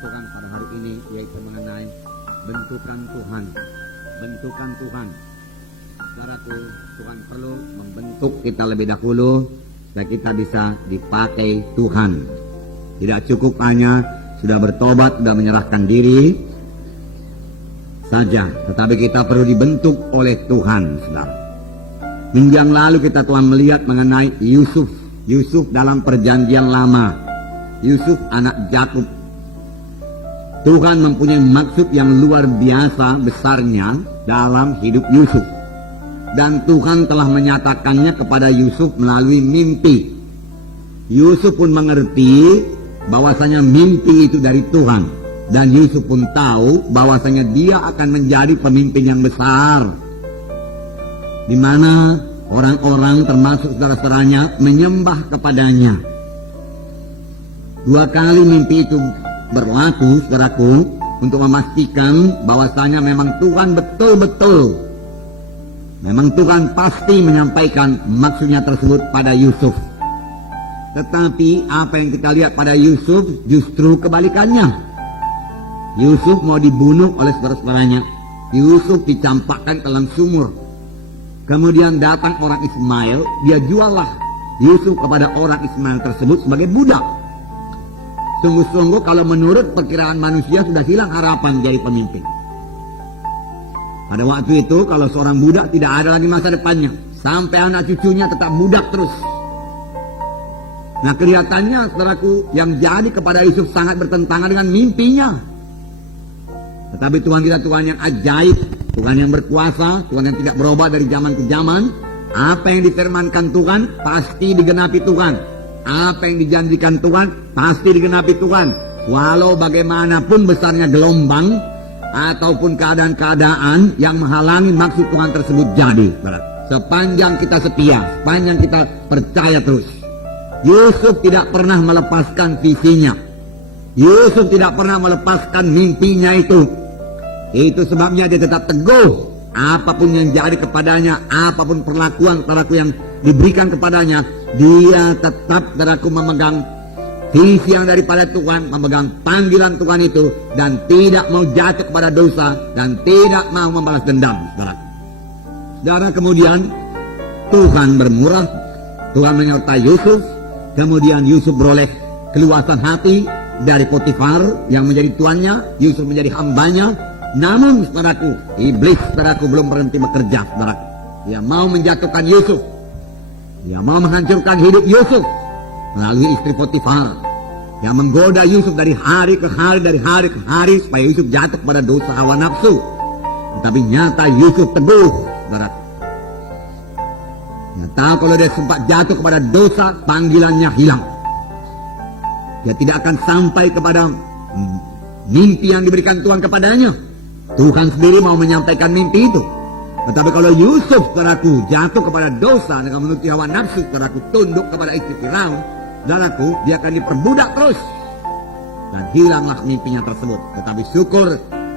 Tuhan pada hari ini, yaitu mengenai bentukan Tuhan. Bentukan Tuhan. Saudaraku, Tuhan perlu membentuk kita lebih dahulu supaya kita bisa dipakai Tuhan. Tidak cukup hanya sudah bertobat, sudah menyerahkan diri saja, tetapi kita perlu dibentuk oleh Tuhan, saudara. Minggu yang lalu kita telah melihat mengenai Yusuf dalam perjanjian lama. Yusuf anak Yakub. Tuhan mempunyai maksud yang luar biasa besarnya dalam hidup Yusuf. Dan Tuhan telah menyatakannya kepada Yusuf melalui mimpi. Yusuf pun mengerti bahwasanya mimpi itu dari Tuhan. Dan Yusuf pun tahu bahwasanya dia akan menjadi pemimpin yang besar, di mana orang-orang termasuk saudara-saudaranya menyembah kepadanya. 2 kali mimpi itu berlaku, saudaraku, untuk memastikan bahwasanya memang Tuhan betul-betul, memang Tuhan pasti menyampaikan maksudnya tersebut pada Yusuf. Tetapi apa yang kita lihat pada Yusuf justru kebalikannya. Yusuf mau dibunuh oleh saudara-saudaranya. Yusuf dicampakkan ke dalam sumur. Kemudian datang orang Ismail, dia juallah Yusuf kepada orang Ismail tersebut sebagai budak. Sungguh-sungguh kalau menurut perkiraan manusia sudah hilang harapan jadi pemimpin. Pada waktu itu kalau seorang budak tidak ada lagi masa depannya. Sampai anak cucunya tetap budak terus. Nah, kelihatannya saudaraku, yang jadi kepada Yusuf sangat bertentangan dengan mimpinya. Tetapi Tuhan kita Tuhan yang ajaib, Tuhan yang berkuasa, Tuhan yang tidak berubah dari zaman ke zaman. Apa yang difirmankan Tuhan pasti digenapi Tuhan. Apa yang dijanjikan Tuhan pasti digenapi Tuhan. Walau bagaimanapun besarnya gelombang ataupun keadaan-keadaan yang menghalangi maksud Tuhan tersebut jadi. Sepanjang kita setia, sepanjang kita percaya terus. Yusuf tidak pernah melepaskan visinya. Yusuf tidak pernah melepaskan mimpinya itu. Itu sebabnya dia tetap teguh. Apapun yang jadi kepadanya, apapun perlakuan saudaraku yang diberikan kepadanya, dia tetap saudaraku memegang visi yang daripada Tuhan, memegang panggilan Tuhan itu, dan tidak mau jatuh kepada dosa, dan tidak mau membalas dendam, saudara. Saudara, kemudian Tuhan bermurah, Tuhan menyertai Yusuf. Kemudian Yusuf beroleh keluasan hati dari Potifar yang menjadi tuannya. Yusuf menjadi hambanya. Namun saudaraku, iblis saudaraku belum berhenti bekerja, saudaraku. Dia mau menjatuhkan Yusuf. Dia mau menghancurkan hidup Yusuf melalui istri Potifar yang menggoda Yusuf dari hari ke hari, dari hari ke hari, supaya Yusuf jatuh pada dosa hawa nafsu. Tetapi nyata Yusuf teguh, saudaraku. Nyata kalau dia sempat jatuh kepada dosa, panggilannya hilang. Dia tidak akan sampai kepada mimpi yang diberikan Tuhan kepadanya. Tuhan sendiri mau menyampaikan mimpi itu. Tetapi kalau Yusuf, saudaraku, jatuh kepada dosa dengan menuruti hawa nafsu, saudaraku, tunduk kepada istri Firaun, saudaraku, dia akan diperbudak terus. Dan hilanglah mimpinya tersebut. Tetapi syukur,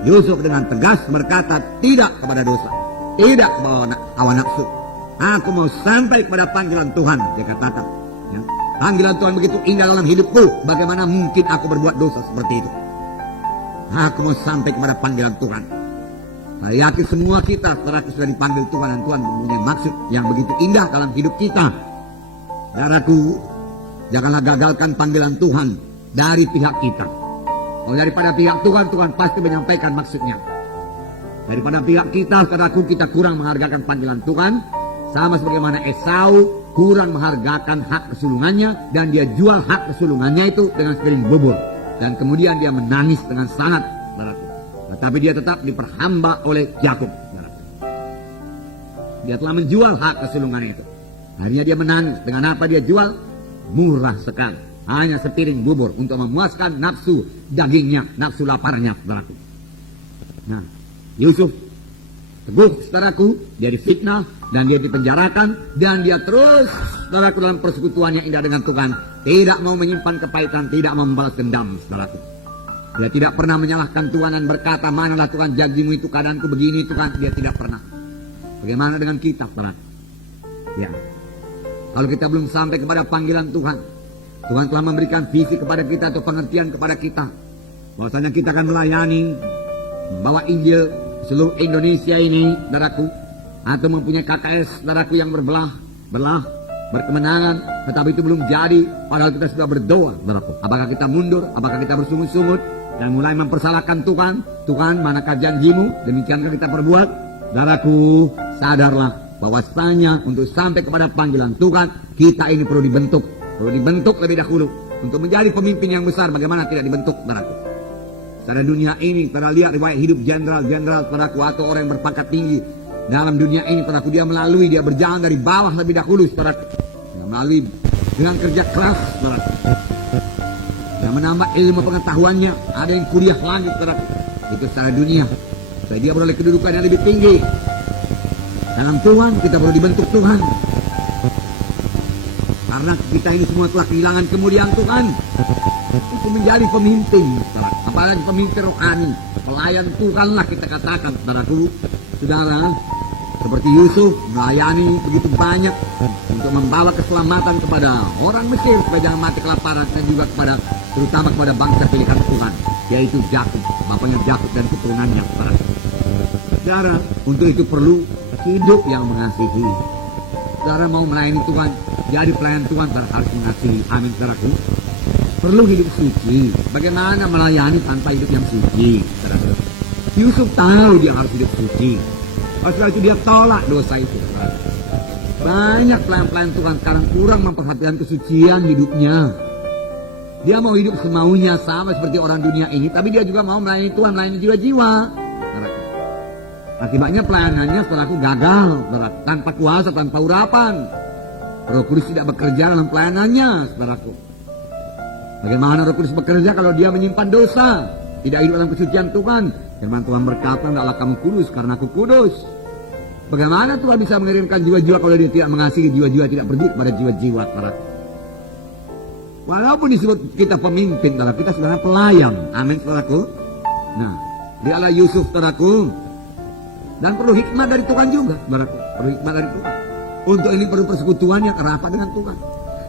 Yusuf dengan tegas berkata tidak kepada dosa, tidak kepada hawa nafsu. Aku mau sampai kepada panggilan Tuhan, dia katakan. Ya. Panggilan Tuhan begitu indah dalam hidupku, bagaimana mungkin aku berbuat dosa seperti itu? Aku mau sampai kepada panggilan Tuhan. Saya yakin semua kita sudah dipanggil Tuhan, dan Tuhan mempunyai maksud yang begitu indah dalam hidup kita. Saudaraku, janganlah gagalkan panggilan Tuhan dari pihak kita. Kalau daripada pihak Tuhan, Tuhan pasti menyampaikan maksudnya. Daripada pihak kita, saudaraku, kita kurang menghargakan panggilan Tuhan. Sama sebagaimana Esau kurang menghargakan hak kesulungannya, dan dia jual hak kesulungannya itu dengan sepiring bubur. Dan kemudian dia menangis dengan sangat, saudaraku. Tetapi dia tetap diperhamba oleh Yakub. Dia telah menjual hak kesulungan itu. Akhirnya dia menangis. Dengan apa dia jual? Murah sekali. Hanya sepiring bubur untuk memuaskan nafsu dagingnya, nafsu laparnya, saudaraku. Nah, Yusuf teguh, saudaraku, dia difitnah dan dia dipenjarakan, dan dia terus, saudaraku, dalam persekutuan yang indah dengan Tuhan. Tidak mau menyimpan kepahitan, tidak mau membalas dendam, saudaraku. Dia tidak pernah menyalahkan Tuhan dan berkata, manalah Tuhan janjimu itu, keadaanku begini Tuhan. Dia tidak pernah. Bagaimana dengan kita, saudara? Ya, kalau kita belum sampai kepada panggilan Tuhan, Tuhan telah memberikan visi kepada kita atau pengertian kepada kita. bahwasanya kita akan melayani, membawa Injil seluruh Indonesia ini, saudaraku, atau mempunyai KKS, saudaraku, yang berbelah, berkemenangan, tetapi itu belum jadi, padahal kita sudah berdoa, saudaraku. Apakah kita mundur, apakah kita bersungut-sungut, dan mulai mempersalahkan Tuhan, Tuhan manakah janjimu, demikiankah kita perbuat, saudaraku, sadarlah, bahwasanya untuk sampai kepada panggilan Tuhan, kita ini perlu dibentuk lebih dahulu, untuk menjadi pemimpin yang besar, bagaimana tidak dibentuk, saudaraku. Pada dunia ini, kita lihat riwayat hidup jenderal-jenderal, saudaraku, atau orang yang berpangkat tinggi dalam dunia ini, saudaraku, dia berjalan dari bawah lebih dahulu, saudaraku, dia melalui dengan kerja keras, saudaraku, dia menambah ilmu pengetahuannya, ada yang kuliah lagi, saudaraku, itu secara dunia, supaya dia beroleh kedudukan yang lebih tinggi. Dalam Tuhan, kita perlu dibentuk Tuhan, karena kita ini semua telah kehilangan kemuliaan Tuhan. Itu menjadi pemimpin, saudara. Apalagi pemimpin rohani, pelayan Tuhanlah kita katakan, saudaraku, saudara. Seperti Yusuf melayani begitu banyak untuk membawa keselamatan kepada orang Mesir supaya jangan mati kelaparan, dan juga terutama kepada bangsa pilihan Tuhan, yaitu Yakub, bapaknya Yakub dan keturunannya, saudara. Saudara, untuk itu perlu hidup yang mengasihi. Saudara mau melayani Tuhan, jadi pelayan Tuhan, saudara harus mengasihi. Amin, saudaraku. Perlu hidup suci. Bagaimana melayani tanpa hidup yang suci, saudara? Yusuf tahu dia harus hidup suci. Setelah itu dia tolak dosa itu, saudara. Banyak pelayan-pelayan Tuhan sekarang kurang memperhatikan kesucian hidupnya. Dia mau hidup semaunya sama seperti orang dunia ini, tapi dia juga mau melayani Tuhan, melayani jiwa-jiwa. Akibatnya pelayanannya, saudaraku, gagal, saudaraku, tanpa kuasa, tanpa urapan. Roh Kudus tidak bekerja dalam pelayanannya, saudaraku. Bagaimana Roh Kudus bekerja kalau dia menyimpan dosa, tidak hidup dalam kesucian Tuhan? Firman Tuhan berkata, "Hendaklah kamu kudus karena Aku kudus." Bagaimana Tuhan bisa mengirimkan jiwa-jiwa kalau dia tidak mengasihi jiwa-jiwa, tidak pergi kepada jiwa-jiwa, saudaraku? Walaupun disebut kita pemimpin, saudara, kita sebenarnya pelayan. Amin, saudaraku. Nah, dialah Yusuf, saudaraku. Dan perlu hikmat dari Tuhan juga, saudaraku. Perlu hikmat dari Tuhan. Untuk ini perlu persekutuan yang rapat dengan Tuhan.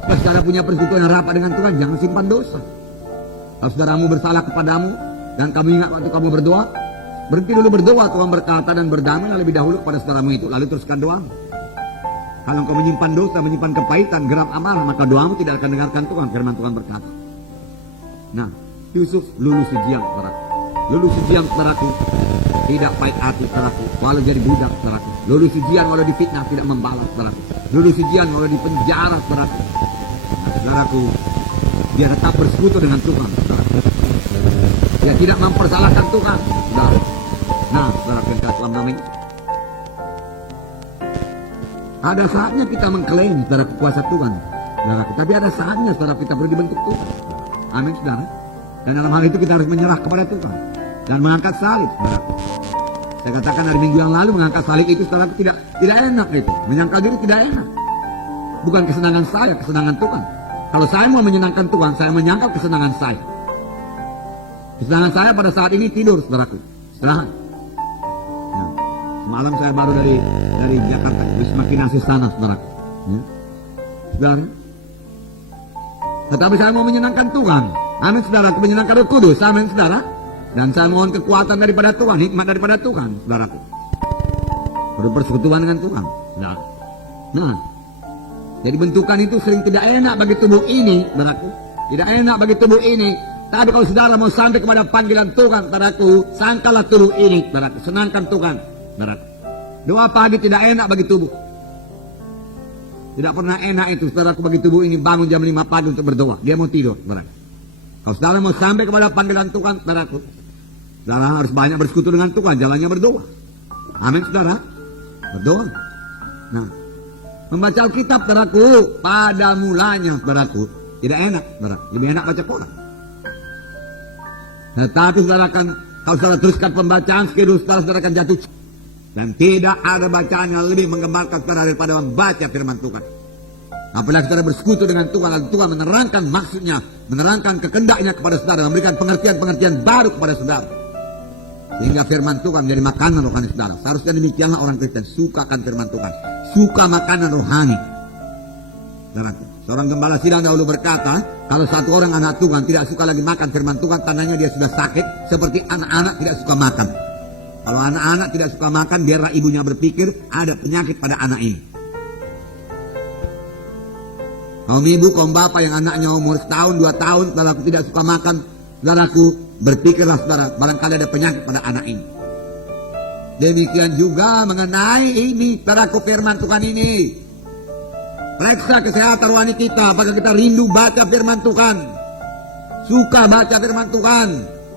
Kalau saudara punya persekutuan yang rapat dengan Tuhan, jangan simpan dosa. Kalau saudaramu bersalah kepadamu, dan kamu ingat waktu kamu berdoa, berhenti dulu berdoa. Tuhan berkata, dan berdamai lebih dahulu pada saudaramu itu, lalu teruskan doamu. Kalau engkau menyimpan dosa, menyimpan kepahitan, geram amarah, maka doamu tidak akan dengarkan Tuhan. Firman Tuhan berkata. Nah, Yusuf lulus ujian, saudaraku. Lulus ujian, saudaraku. Tidak pahit hati, saudaraku. Walau jadi budak, saudaraku. Lulus ujian walau difitnah, tidak membalas, saudaraku. Lulus ujian walau di penjara, saudaraku. Nah, saudaraku, dia tetap bersekutu dengan Tuhan, saudaraku. Dia tidak mempersalahkan Tuhan, saudaraku. Nah, saudaraku yang telah namanya. Ada saatnya kita mengklaim, saudara, kuasa Tuhan, saudaraku. Tapi ada saatnya, saudara, kita perlu dibentuk Tuhan. Amin, saudara. Dan dalam hal itu kita harus menyerah kepada Tuhan dan mengangkat salib, saudaraku. Saya katakan dari minggu yang lalu, mengangkat salib itu, saudara, tidak enak itu. Menyangkal diri tidak enak. Bukan kesenangan saya, kesenangan Tuhan. Kalau saya mau menyenangkan Tuhan, saya menyangkal kesenangan saya. Kesenangan saya pada saat ini tidur, saudaraku. Istirahat. Nah, semalam saya baru dari Jakarta, Wisma Kinasi sana, saudaraku. Ya. Saudara. Tetapi saya mau menyenangkan Tuhan. Amin, saudara. Menyenangkan Roh Kudus. Amin, saudara. Dan saya mohon kekuatan daripada Tuhan, hikmat daripada Tuhan, saudaraku. Perlu persekutuan dengan Tuhan, saudara. Nah, jadi bentukan itu sering tidak enak bagi tubuh ini, saudaraku. Tidak enak bagi tubuh ini. Tapi kalau saudara mau sampai kepada panggilan Tuhan, saudaraku, sangkalah tubuh ini, saudaraku. Senangkan Tuhan, saudaraku. Doa pagi tidak enak bagi tubuh. Tidak pernah enak itu, saudaraku, bagi tubuh ini bangun jam 5 pagi untuk berdoa. Dia mau tidur, saudaraku. Kalau saudara mau sampai kepada panggilan Tuhan, saudaraku, saudara harus banyak bersekutu dengan Tuhan, jalannya berdoa. Amin, saudara. Berdoa. Nah, membaca Alkitab, saudaraku, pada mulanya, saudaraku, tidak enak, saudaraku. Lebih enak baca Quran. Tetapi saudara kan, kalau saudara teruskan pembacaan, sekiranya saudara akan jatuh. Dan tidak ada bacaan yang lebih menggembarkan saudara daripada membaca firman Tuhan. Apalagi saudara bersekutu dengan Tuhan, lalu Tuhan menerangkan maksudnya, menerangkan kehendaknya kepada saudara, memberikan pengertian-pengertian baru kepada saudara. Sehingga firman Tuhan menjadi makanan rohani saudara. Seharusnya demikianlah orang Kristen, suka akan firman Tuhan, suka makanan rohani. saudaraku. Seorang gembala sidang dahulu berkata, kalau satu orang anak Tuhan tidak suka lagi makan firman Tuhan, tandanya dia sudah sakit, seperti anak-anak tidak suka makan. Kalau anak-anak tidak suka makan, biarlah ibunya berpikir ada penyakit pada anak ini. Kaum ibu, kaum bapak yang anaknya umur setahun, 2 tahun, saudaraku tidak suka makan, saudaraku berpikirlah saudara, barangkali ada penyakit pada anak ini. Demikian juga mengenai ini, saudaraku, firman Tuhan ini. Periksa kesehatan rohani kita, apakah kita rindu baca firman Tuhan, suka baca firman Tuhan,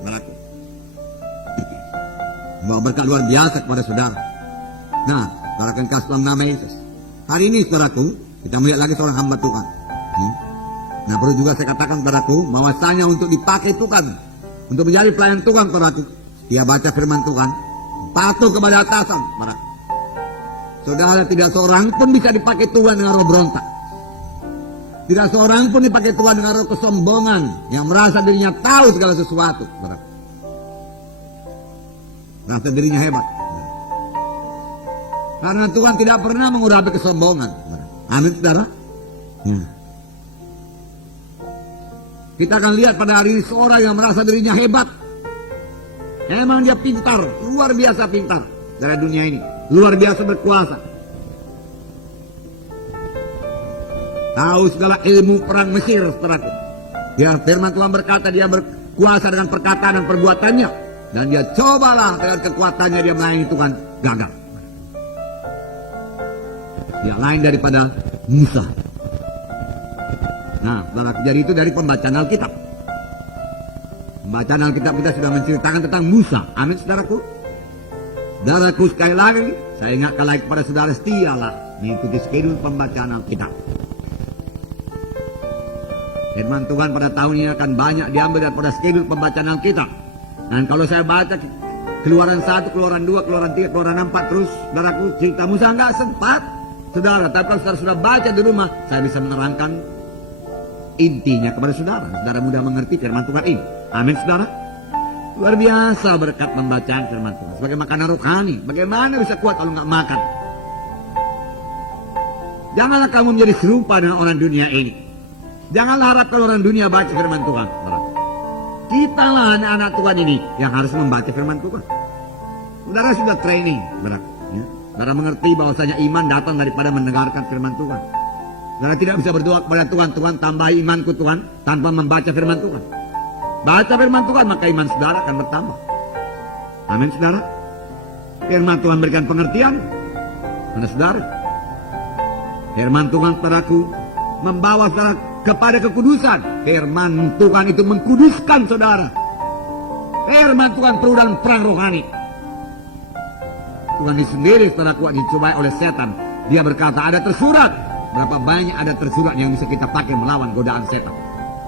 saudaraku. Membawa berkat luar biasa kepada saudara. Nah, saudara akan kasih dalam nama Yesus. Hari ini, saudaraku, kita melihat lagi seorang hamba Tuhan. Nah, perlu juga saya katakan, saudaraku, bahwasanya untuk dipakai Tuhan, untuk menjadi pelayan Tuhan, saudaraku, dia baca firman Tuhan, patuh kepada atasan, saudaraku. Saudara, tidak seorang pun bisa dipakai Tuhan dengan roh berontak. Tidak seorang pun dipakai Tuhan dengan roh kesombongan, yang merasa dirinya tahu segala sesuatu, saudaraku. Rasa dirinya hebat. Karena Tuhan tidak pernah mengurapi kesombongan. Amin, saudara. Kita akan lihat pada hari ini seorang yang merasa dirinya hebat. Memang dia pintar, luar biasa pintar dari dunia ini, luar biasa berkuasa. Tahu segala ilmu perang Mesir, saudaraku. Ya, firman Tuhan berkata dia berkuasa dengan perkataan dan perbuatannya. Dan dia cobalah dengan kekuatannya dia melayani Tuhan, gagal. Dia lain daripada Musa. Nah, saudaraku, jadi itu dari pembacaan Alkitab. Pembacaan Alkitab kita sudah menceritakan tentang Musa. Amin, saudaraku. Saudaraku, sekali lagi saya ingatkan lagi kepada saudara, setialah mengikuti skedul pembacaan Alkitab. Firman Tuhan pada tahun ini akan banyak diambil daripada skedul pembacaan Alkitab. Dan kalau saya baca Keluaran 1, Keluaran 2, Keluaran 3, Keluaran 4 terus, saudaraku, cerita Musa nggak sempat, saudara. Tapi kalau saudara sudah baca di rumah, saya bisa menerangkan intinya kepada saudara. Saudara mudah mengerti firman Tuhan ini. Amin, saudara. Luar biasa berkat pembacaan firman Tuhan. Sebagai makanan rohani. Bagaimana bisa kuat kalau nggak makan? Janganlah kamu menjadi serupa dengan orang dunia ini. Janganlah harapkan orang dunia baca firman Tuhan. Kita lah anak-anak Tuhan ini yang harus membaca firman Tuhan. Saudara sudah training, saudara. Ya. Saudara mengerti bahwasanya iman datang daripada mendengarkan firman Tuhan. Saudara tidak bisa berdoa kepada Tuhan, Tuhan tambahi imanku Tuhan, tanpa membaca firman Tuhan. Baca firman Tuhan, maka iman saudara akan bertambah. Amin, saudara. Firman Tuhan berikan pengertian pada saudara. Firman Tuhan, saudaraku, membawa saudara kepada kekudusan. Firman Tuhan itu mengkuduskan saudara. Firman Tuhan perlu dalam perang rohani. Tuhan sendiri, saudaraku, dicobai oleh setan. Dia berkata, ada tersurat. Berapa banyak ada tersurat yang bisa kita pakai melawan godaan setan,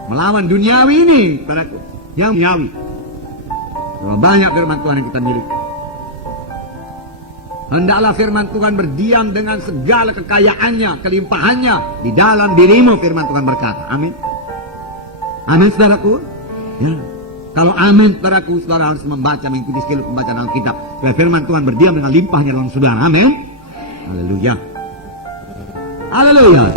melawan duniawi ini, saudaraku, yang duniawi. Berapa banyak firman Tuhan yang kita miliki. Hendaklah firman Tuhan berdiam dengan segala kekayaannya, kelimpahannya di dalam dirimu, firman Tuhan berkata. Amin. Amin, saudaraku. Ya. Kalau amin, saudaraku, saudara harus membaca, mengikuti skill pembacaan Alkitab. Supaya firman Tuhan berdiam dengan limpahnya dalam saudara. Amin. Haleluya. Haleluya.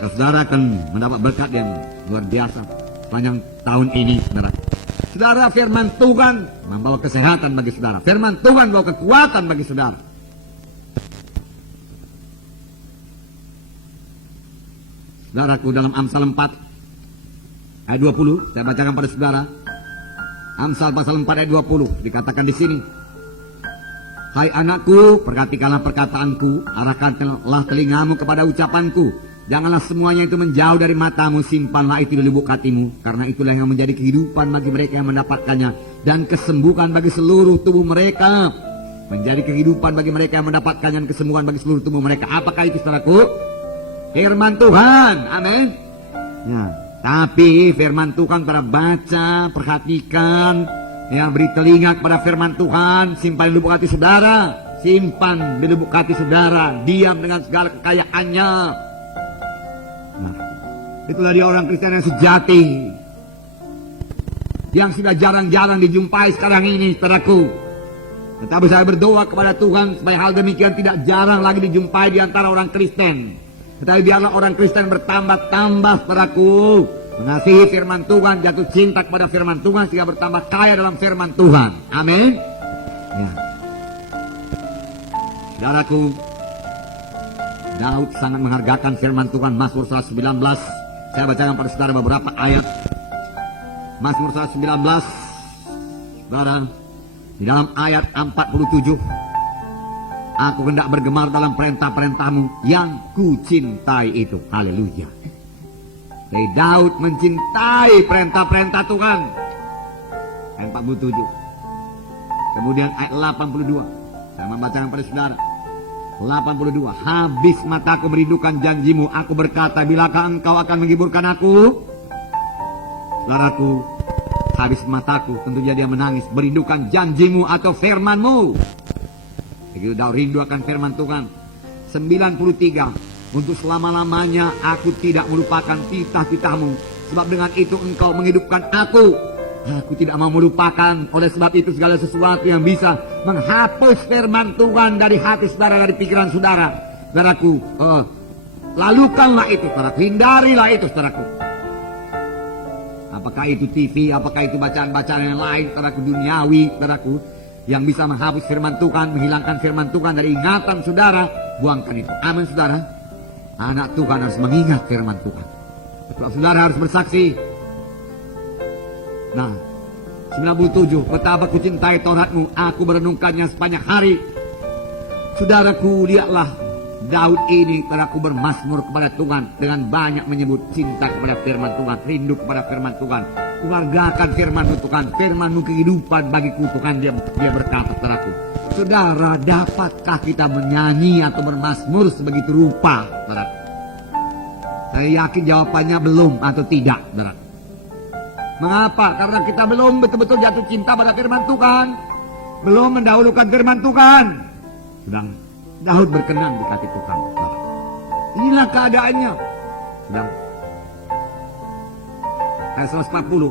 Saudara akan mendapat berkat yang luar biasa sepanjang tahun ini, saudara. Saudara, firman Tuhan membawa kesehatan bagi saudara. Firman Tuhan membawa kekuatan bagi saudara. Saudaraku, dalam Amsal 4 ayat 20, saya bacakan pada saudara. Amsal pasal 4 ayat 20 dikatakan di sini. Hai anakku, perhatikanlah perkataanku, arahkanlah telingamu kepada ucapanku. Janganlah semuanya itu menjauh dari matamu, simpanlah itu di lubuk hatimu, karena itulah yang menjadi kehidupan bagi mereka yang mendapatkannya, dan kesembuhan bagi seluruh tubuh mereka. Menjadi kehidupan bagi mereka yang mendapatkannya, dan kesembuhan bagi seluruh tubuh mereka. Apakah itu, saudaraku? Firman Tuhan, amin. Ya, tapi firman Tuhan para baca, perhatikan, yang beri telinga kepada firman Tuhan, simpan di lubuk hati saudara, simpan di lubuk hati saudara, diam dengan segala kekayaannya. Nah, itulah dia orang Kristen yang sejati, yang sudah jarang-jarang dijumpai sekarang ini, saudaraku. Tetapi saya berdoa kepada Tuhan supaya hal demikian tidak jarang lagi dijumpai di antara orang Kristen. Tetapi biarlah orang Kristen bertambah-tambah, saudaraku, mengasihi firman Tuhan, jatuh cinta kepada firman Tuhan, sehingga bertambah kaya dalam firman Tuhan. Amin. Ya. Saudaraku, Daud sangat menghargakan firman Tuhan. Mazmur 119. Saya bacakan pada saudara beberapa ayat. Mazmur 119, saudara, di dalam ayat 47, aku hendak bergemar dalam perintah-perintahmu yang ku cintai itu. Haleluya. Jadi Daud mencintai perintah-perintah Tuhan. Ayat 47. Kemudian ayat 82. Saya membacakan pada saudara. 82. Habis mataku merindukan janjimu, aku berkata, bilakah engkau akan menghiburkan aku? Saudaraku, habis mataku, tentunya dia menangis, merindukan janjimu atau firmanmu. Begitu Daud rindu akan firman Tuhan. 93. Untuk selama-lamanya aku tidak melupakan titah-titahmu, sebab dengan itu engkau menghidupkan aku. Aku tidak mau melupakan. Oleh sebab itu segala sesuatu yang bisa menghapus firman Tuhan dari hati saudara, dari pikiran saudara, saudaraku, lalukanlah itu, saudaraku. Hindarilah itu, saudaraku. Apakah itu TV, apakah itu bacaan-bacaan yang lain, saudaraku, duniawi, saudaraku, yang bisa menghapus firman Tuhan, menghilangkan firman Tuhan dari ingatan saudara, buangkan itu. Amin, saudara. Anak Tuhan harus mengingat firman Tuhan. Kalau saudara harus bersaksi. Nah, 97. Betapa ku cintai Tauratmu, aku merenungkannya sepanjang hari. Saudaraku, lihatlah Daud ini, saudaraku, bermazmur kepada Tuhan dengan banyak menyebut cinta kepada firman Tuhan, rindu kepada firman Tuhan, menghargakan firman-Mu Tuhan, firman-Mu kehidupan bagiku Tuhan. Dia berkata, saudaraku, saudara, dapatkah kita menyanyi atau bermazmur sebegitu rupa, saudaraku? Saya yakin jawabannya belum atau tidak, saudaraku. Mengapa? Karena kita belum betul-betul jatuh cinta pada firman Tuhan, belum mendahulukan firman Tuhan. Sedang Daud berkenan di hati Tuhan. Inilah keadaannya. Sedang ayat 140.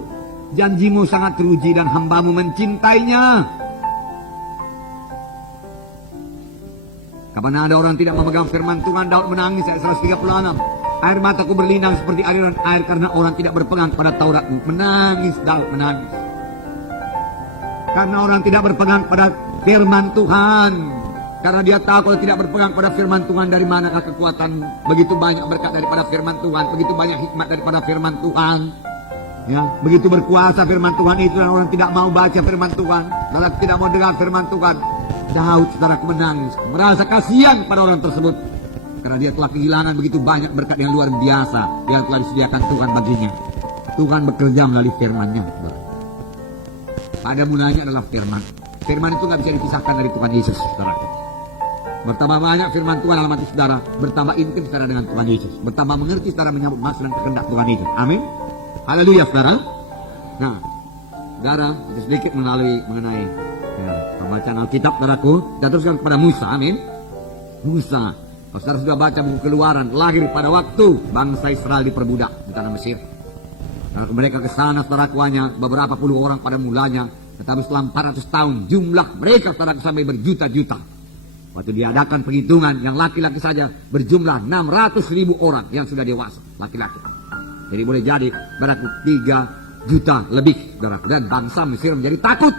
Janjimu sangat teruji dan hambamu mencintainya. Kapan ada orang tidak memegang firman Tuhan, Daud menangis. Ayat 136. Air mataku berlinang seperti aliran air karena orang tidak berpegang pada Tauratmu. Menangis Daud, menangis. Karena orang tidak berpegang pada firman Tuhan. Karena dia tahu kalau tidak berpegang pada firman Tuhan, dari manakah kekuatanmu? Begitu banyak berkat daripada firman Tuhan, begitu banyak hikmat daripada firman Tuhan. Ya, begitu berkuasa firman Tuhan itu, dan orang tidak mau baca firman Tuhan, dan tidak mau dengar firman Tuhan. Daud, saudaraku, menangis, merasa kasihan pada orang tersebut. Karena dia telah kehilangan begitu banyak berkat yang luar biasa yang telah disediakan Tuhan baginya. Tuhan bekerja melalui firman-Nya. Pada mulanya adalah firman. Firman itu nggak bisa dipisahkan dari Tuhan Yesus, saudara. Bertambah banyak firman Tuhan dalam hati saudara, bertambah intim saudara dengan Tuhan Yesus, bertambah mengerti saudara menyambut maksud dan kehendak Tuhan Yesus. Amin. Haleluya, saudara. Nah, saudara, itu sedikit mengenai pembacaan Alkitab, saudaraku. Dan teruskan kepada Musa. Amin. Musa. Kalau saudara sudah baca buku Keluaran, lahir pada waktu bangsa Israel diperbudak di tanah Mesir. Kalau mereka ke sana, saudaraku, hanya beberapa puluh orang pada mulanya, tetapi setelah 400 tahun jumlah mereka, saudaraku, sampai berjuta-juta. Waktu diadakan penghitungan, yang laki-laki saja berjumlah 600.000 orang yang sudah dewasa, laki-laki. Jadi boleh jadi, saudaraku, 3 juta lebih, saudaraku. Dan bangsa Mesir menjadi takut.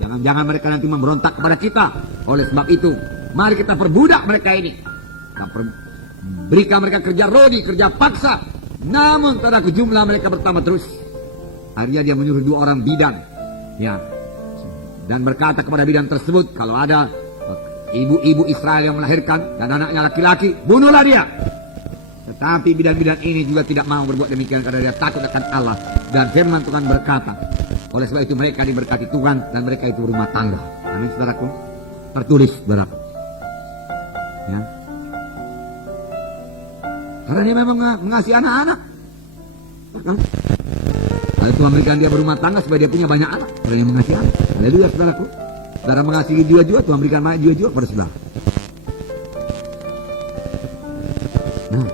Jangan-jangan mereka nanti memberontak kepada kita. Oleh sebab itu, mari kita perbudak mereka ini. Berikan mereka kerja rodi, kerja paksa. Namun, saudaraku, jumlah mereka bertambah terus. Akhirnya dia menyuruh 2 orang bidan. Ya. Dan berkata kepada bidan tersebut, kalau ada ibu-ibu Israel yang melahirkan dan anaknya laki-laki, bunuhlah dia. Tetapi bidan-bidan ini juga tidak mau berbuat demikian karena dia takut akan Allah. Dan firman Tuhan berkata, oleh sebab itu mereka diberkati Tuhan dan mereka itu rumah tangga. Amin, saudaraku. Tertulis, saudaraku. Ya. Karena dia memang mengasihi anak-anak. Lalu Tuhan memberikan dia berumah tangga supaya dia punya banyak anak. Orang yang mengasihi anak. Haleluya, saudaraku. Saudara mengasihi jiwa-jiwa, Tuhan berikan banyak jiwa-jiwa kepada saudara. Nah,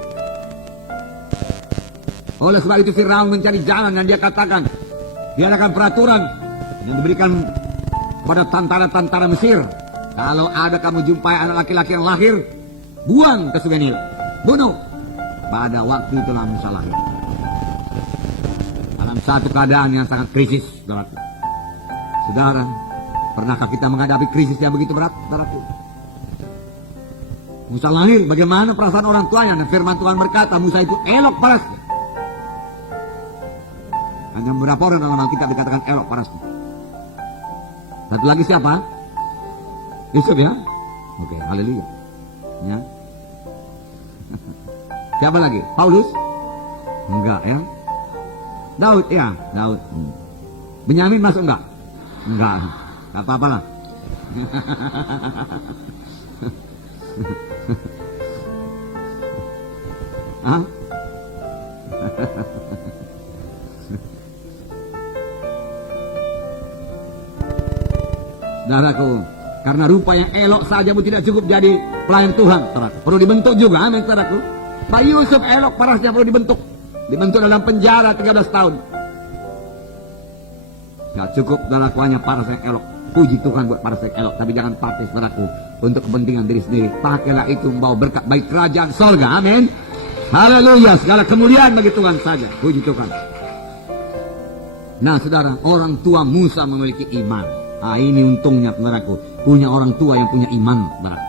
oleh sebab itu Firaun mencari jalan dan dia katakan, dia adakan peraturan yang diberikan kepada tentara-tentara Mesir, kalau ada kamu jumpai anak laki-laki yang lahir, buang ke sungai Nil, bunuh. Pada waktu itulah Musa lahir. Dalam satu keadaan yang sangat krisis, saudaraku. Saudara, pernahkah kita menghadapi krisis yang begitu berat, saudaraku? Musa lahir, bagaimana perasaan orang tuanya? Dan firman Tuhan berkata, Musa itu elok parasnya. Hanya beberapa orang dalam Alkitab dikatakan elok parasnya. Satu lagi siapa? Yusuf ya? Oke, haleluya. Ya. Siapa lagi? Paulus? Enggak ya. Daud ya, Daud. Benyamin masuk enggak? Enggak. Enggak apa-apa lah. Hah? Saudaraku, karena rupa yang elok saja pun tidak cukup jadi pelayan Tuhan, saudaraku. Perlu dibentuk juga, amin, saudaraku. Pak Yusuf elok parasnya perlu dibentuk. Dibentuk dalam penjara 13 tahun. Gak cukup saudaraku hanya paras yang elok. Puji Tuhan buat paras yang elok, tapi jangan pakai, saudaraku, untuk kepentingan diri sendiri. Pakailah itu membawa berkat bagi kerajaan sorga, amin. Haleluya, segala kemuliaan bagi Tuhan saja. Puji Tuhan. Nah, saudara, orang tua Musa memiliki iman. Ah, ini untungnya, saudaraku, punya orang tua yang punya iman, saudaraku.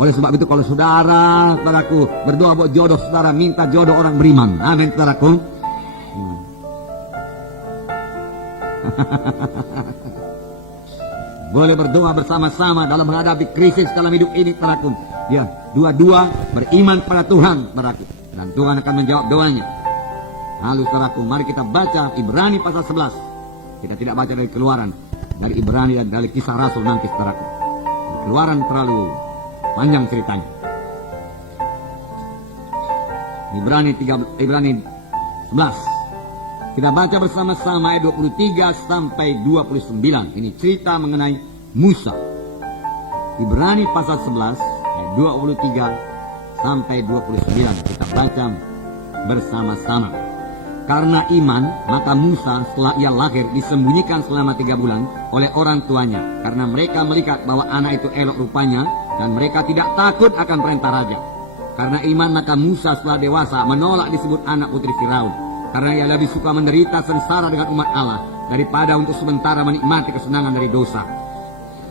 Oleh sebab itu kalau saudara, saudaraku, berdoa buat jodoh, saudara minta jodoh orang beriman. Amin, saudaraku. Boleh berdoa bersama-sama dalam menghadapi krisis dalam hidup ini, saudaraku. Ya, dua-dua beriman pada Tuhan, saudaraku. Dan Tuhan akan menjawab doanya. Lalu, saudaraku, mari kita baca Ibrani pasal 11. Kita tidak baca dari Keluaran, dari Ibrani dan dari Kisah Rasul nanti, saudaraku. Keluaran terlalu panjang ceritanya. Ibrani 11. Kita baca bersama-sama ayat 23 sampai 29. Ini cerita mengenai Musa. Ibrani pasal 11 ayat 23 sampai 29. Kita baca bersama-sama. Karena iman, maka Musa setelah ia lahir disembunyikan selama 3 bulan oleh orang tuanya. Karena mereka melihat bahwa anak itu elok rupanya dan mereka tidak takut akan perintah raja. Karena iman, maka Musa setelah dewasa menolak disebut anak putri Firaun. Karena ia lebih suka menderita sengsara dengan umat Allah daripada untuk sementara menikmati kesenangan dari dosa.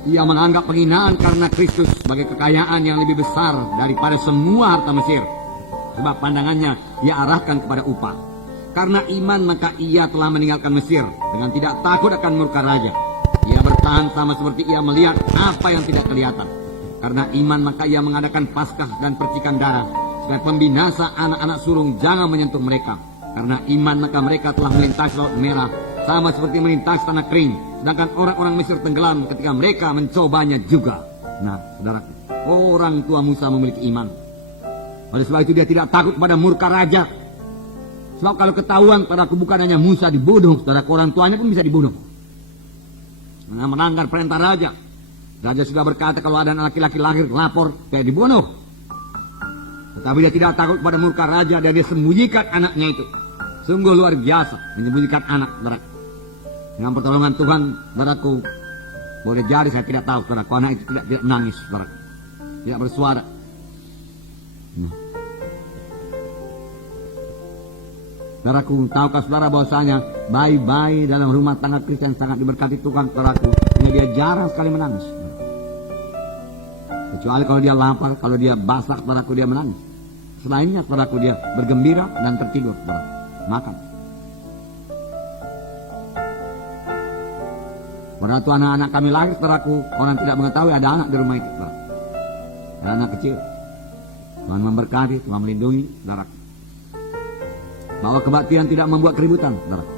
Ia menganggap penghinaan karena Kristus sebagai kekayaan yang lebih besar daripada semua harta Mesir. Sebab pandangannya ia arahkan kepada upah. Karena iman, maka ia telah meninggalkan Mesir dengan tidak takut akan murka raja. Ia bertahan sama seperti ia melihat apa yang tidak kelihatan. Karena iman, maka ia mengadakan Paskah dan percikan darah, supaya pembinasa anak-anak sulung jangan menyentuh mereka. Karena iman, maka mereka telah melintasi Laut Merah, sama seperti melintasi tanah kering. Sedangkan orang-orang Mesir tenggelam ketika mereka mencobanya juga. Nah, saudaraku, orang tua Musa memiliki iman. Oleh sebab itu dia tidak takut pada murka raja. Sebab kalau ketahuan, saudaraku, bukan hanya Musa dibunuh, saudaraku, orang tuanya pun bisa dibunuh. Karena melanggar perintah raja. Raja sudah berkata kalau ada anak laki-laki lahir, lapor, saya dibunuh. Tetapi dia tidak takut pada murka raja dan dia sembunyikan anaknya itu. Sungguh luar biasa menyembunyikan anak, saudara. Dengan pertolongan Tuhan, saudaraku, boleh jadi saya tidak tahu, saudaraku, anak itu tidak menangis, saudara. Tidak bersuara. Nah. Saudaraku, tahukah saudara bahwasanya bayi-bayi dalam rumah tangga Kristen sangat diberkati Tuhan, saudaraku. Hanya dia jarang sekali menangis. Kecuali kalau dia lapar, kalau dia basah, saudaraku, dia menangis. Selainnya, saudaraku, dia bergembira dan tertidur, saudaraku. Makan. Pada waktu anak-anak kami lahir, saudaraku, orang tidak mengetahui ada anak di rumah itu, saudaraku. Ada anak kecil. Tuhan memberkati, Tuhan melindungi, saudaraku. Bahwa kebaktian tidak membuat keributan, saudaraku.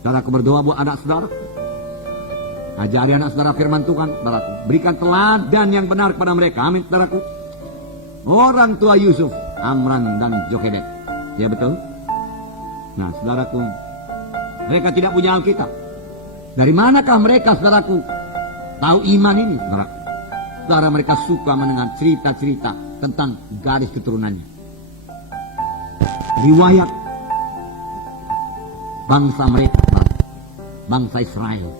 Saudaraku, berdoa buat anak saudara. Ajari anak saudara firman Tuhan, saudaraku. Berikan teladan yang benar kepada mereka. Amin, saudaraku. Orang tua Yusuf, Amran dan Jokedek. Ya betul? Nah, saudaraku, mereka tidak punya Alkitab. Dari manakah mereka, saudaraku, tahu iman ini, saudaraku? Saudara, mereka suka mendengar cerita-cerita tentang garis keturunannya. Riwayat bangsa mereka, saudaraku. bangsa Israel.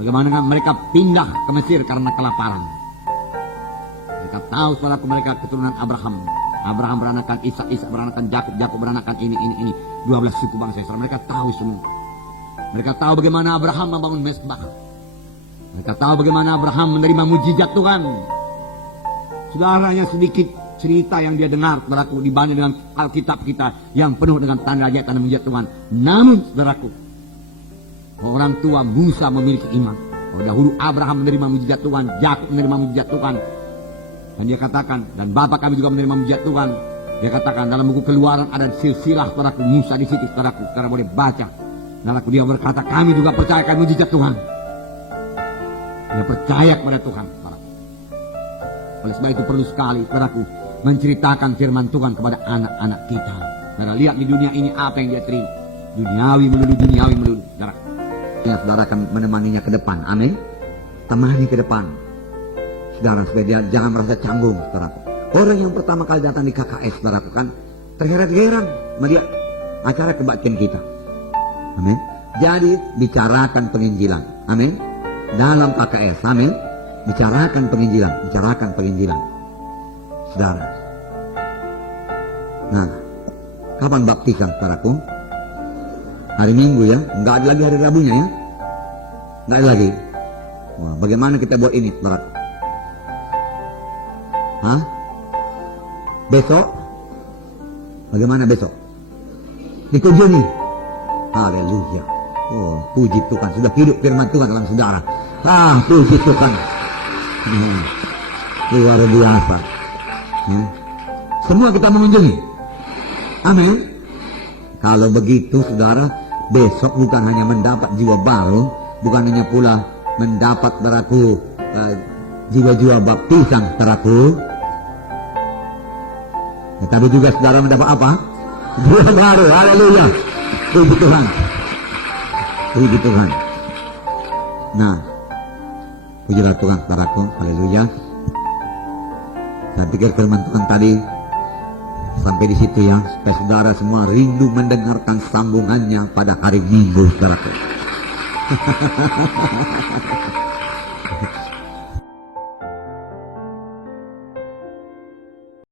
Bagaimana mereka pindah ke Mesir karena kelaparan. Mereka tahu saudaraku, mereka keturunan Abraham. Abraham beranakan Ishak, Ishak beranakan Yakub, Yakub beranakan ini. 12 suku bangsa Israel. Mereka tahu semua. Mereka tahu bagaimana Abraham membangun mezbah. Mereka tahu bagaimana Abraham menerima mujizat Tuhan. Saudaranya sedikit cerita yang dia dengar, saudaraku, dibanding dengan Alkitab kita yang penuh dengan tanda ajaib dan mujizat Tuhan. Namun, saudaraku, orang tua Musa memiliki iman. Dahulu Abraham menerima mujizat Tuhan, Yakub menerima mujizat Tuhan. Dan dia katakan, dan bapak kami juga menerima mujizat Tuhan. Dia katakan dalam buku Keluaran ada silsilah, saudaraku, Musa di situ, saudaraku, saudara boleh baca. Saudaraku, dia berkata, kami juga percayakan mujizat Tuhan. Dia percaya kepada Tuhan, saudaraku. Oleh sebab itu perlu sekali, saudaraku, menceritakan firman Tuhan kepada anak-anak kita. Saudara, lihat di dunia ini apa yang dia terima. Duniawi melulu, saudara. Ya, saudara akan menemaninya ke depan, amin. Temani ke depan, saudara, supaya dia jangan merasa canggung, saudara. Orang yang pertama kali datang di KKS, saudara, kan terheran-heran melihat acara kebaktian kita, amin. Jadi bicarakan penginjilan, amin. Dalam KKS, amin. Bicarakan penginjilan, saudara. Nah, kapan baptisan, saudaraku? Hari Minggu ya, nggak ada lagi hari Rabunya ya, nggak ada lagi. Wah, bagaimana kita buat ini, saudara? Hah? Besok? Bagaimana besok? Dikunjungi. Haleluya. Oh, puji Tuhan, sudah hidup firman Tuhan dalam saudara. Puji Tuhan. Luar biasa. Semua kita mengunjungi. Amin. Kalau begitu, saudara, besok bukan hanya mendapat jiwa baru, bukan hanya pula mendapat, saudaraku, jiwa-jiwa baptisan, saudaraku, tetapi juga saudara mendapat apa? Jiwa baru. Haleluya. Puji Tuhan. Puji Tuhan. Nah, pujilah Tuhan, saudaraku. Haleluya. Saya pikir firman Tuhan tadi sampai di situ ya, supaya saudara semua rindu mendengarkan sambungannya pada hari Minggu, saudaraku.